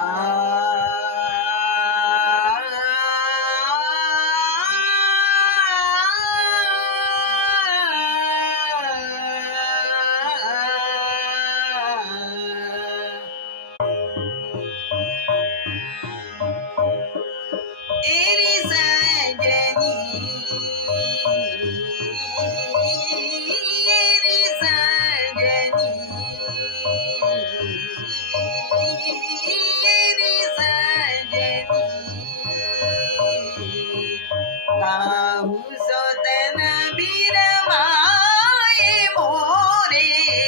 Ah. রে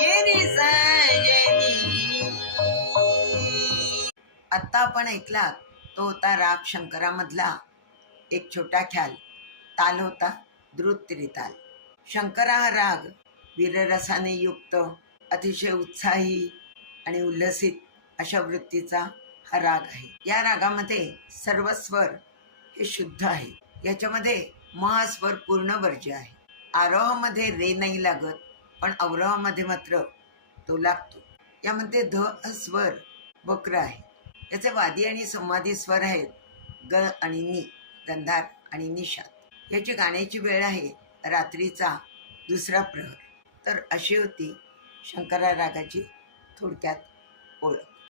Jenny's आत्ता आपण ऐकला तो होता राग शंकरामधला एक छोटा ख्याल ताल होता द्रुत ताल शंकरा हा राग वीररसाने युक्त अतिशय उत्साही आणि उल्हसित अशा वृत्तीचा हा राग आहे. या रागामध्ये सर्व स्वर हे शुद्ध आहे. याच्यामध्ये महास्वर पूर्ण वर्ज्य आहे. आरोहामध्ये रे नाही लागत पण अवरोहामध्ये मात्र तो लागतो. यामध्ये ध स्वर वक्र आहे. याचे वादी आणि संवादी स्वर आहेत ग आणि नि गंधार आणि निषाद. याची गाण्याची वेळ आहे रात्रीचा दुसरा प्रहर. तर अशी होती शंकरा रागाची थोडक्यात ओळख.